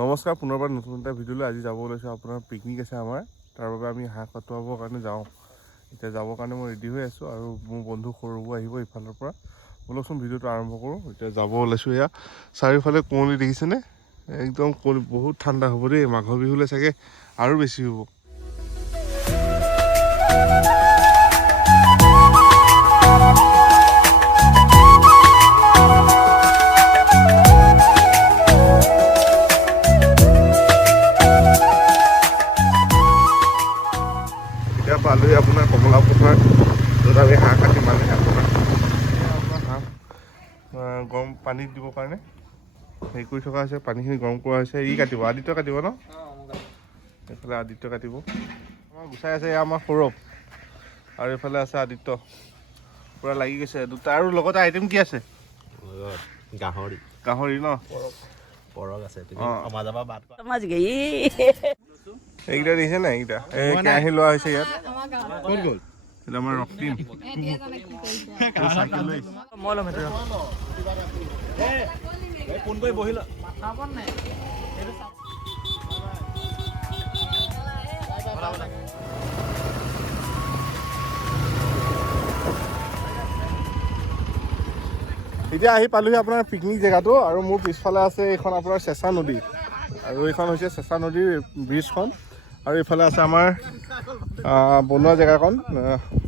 নমস্কাৰ পুনৰবাৰ নতুন এটা ভিডিঅ'লৈ আজি যাব ওলাইছোঁ আপোনাৰ পিকনিক আছে আমাৰ তাৰ বাবে আমি হাঁহ কটোৱাবৰ কাৰণে যাওঁ এতিয়া যাবৰ কাৰণে মই ৰেডি হৈ আছোঁ আৰু মোৰ বন্ধু সৰুবোৰ আহিব ইফালৰ পৰা বলকচোন ভিডিঅ'টো আৰম্ভ কৰোঁ এতিয়া যাব ওলাইছোঁ এয়া চাৰিওফালে কুঁৱলী দেখিছেনে একদম কুঁৱলী বহুত ঠাণ্ডা হ'ব দেই মাঘৰ বিহুলৈ চাগে আৰু বেছি হ'ব পালোহি আপোনাৰ কমলা পথাৰ য'ত আমি হাঁহ কাটি মানে আপোনাৰ হাঁহ গৰম পানীত দিবৰ কাৰণে হেৰি কৰি থকা হৈছে পানীখিনি গৰম কৰা হৈছে ই কাটিব আদিত্য কাটিব ন এইফালে আদিত্য কাটিব আমাৰ গুচাই আছে এয়া আমাৰ সৌৰভ আৰু এইফালে আছে আদিত্য পূৰা লাগি গৈছে দুটা আৰু লগতে আইটেম কি আছে গাহৰি গাহৰি ন পৰক আছে এইকেইটা দেখিছে নাই এইকেইটা এই কেৰাহী লোৱা হৈছে ইয়াত ক'ত গ'ল এটা আমাৰ ৰক্তিম মই ল'ম ফোন কৰি বহিল এতিয়া আহি পালোহি আপোনাৰ পিকনিক জেগাটো আৰু মোৰ পিছফালে আছে এইখন আপোনাৰ চেঁচা নদী আৰু এইখন হৈছে চেঁচা নদীৰ ব্ৰিজখন আৰু এইফালে আছে আমাৰ বনোৱা জেগাখন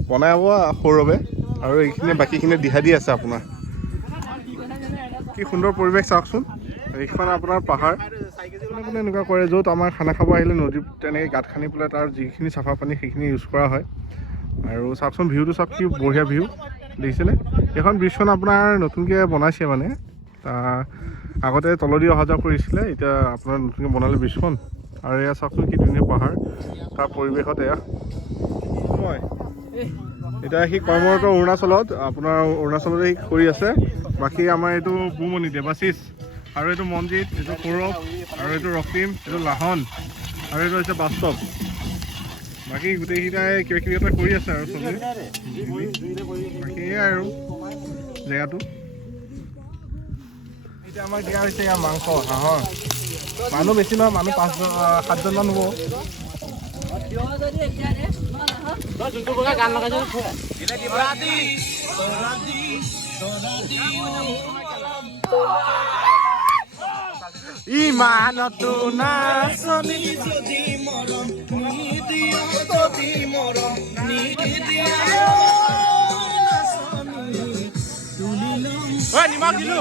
বনাই হ'ব সৌৰভে আৰু এইখিনি বাকীখিনি দিহা দি আছে আপোনাৰ কি সুন্দৰ পৰিৱেশ চাওকচোন এইখন আপোনাৰ পাহাৰ কোনে কোনে এনেকুৱা কৰে য'ত আমাৰ খানা খাব আহিলে নদীত তেনেকৈ গাঁত খান্দি পেলাই তাৰ যিখিনি চাফা পানী সেইখিনি ইউজ কৰা হয় আৰু চাওকচোন ভিউটো চাওক কি বঢ়িয়া ভিউ দেখিছেনে এইখন ব্ৰিজখন আপোনাৰ নতুনকৈ বনাইছে মানে আগতে তলেদি অহা যোৱা কৰিছিলে এতিয়া আপোনাৰ নতুনকৈ বনালে ব্ৰিজখন আৰু এয়া চাওকচোন কি ধুনীয়া পাহাৰ তাৰ পৰিৱেশত এয়া মই এতিয়া সি কৰ্মৰত অৰুণাচলত আপোনাৰ অৰুণাচলতে সি কৰি আছে বাকী আমাৰ এইটো বুমণি দেৱাশিষ আৰু এইটো মনজিত এইটো সৌৰভ আৰু এইটো ৰক্তিম এইটো লাহন আৰু এইটো হৈছে বাস্তৱ বাকী গোটেইকেইটাই কিবা কিবি এটা কৰি আছে আৰু চবেই বাকী এয়াই আৰু জেগাটো এতিয়া আমাক দিয়া হৈছে ইয়াৰ মাংস হাঁহৰ মানুহ বেছি নহয় মানুহ 7জনমান হ'ব ইমানতো নাচনি যদি মৰম নিদিয়া যদি মৰম নিদিয়া নিমখ দিলো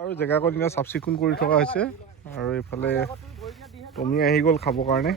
আৰু জেগাকণ এতিয়া চাফ চিকুণ কৰি থকা হৈছে আৰু এইফালে টমি আহি গ'ল খাবৰ কাৰণে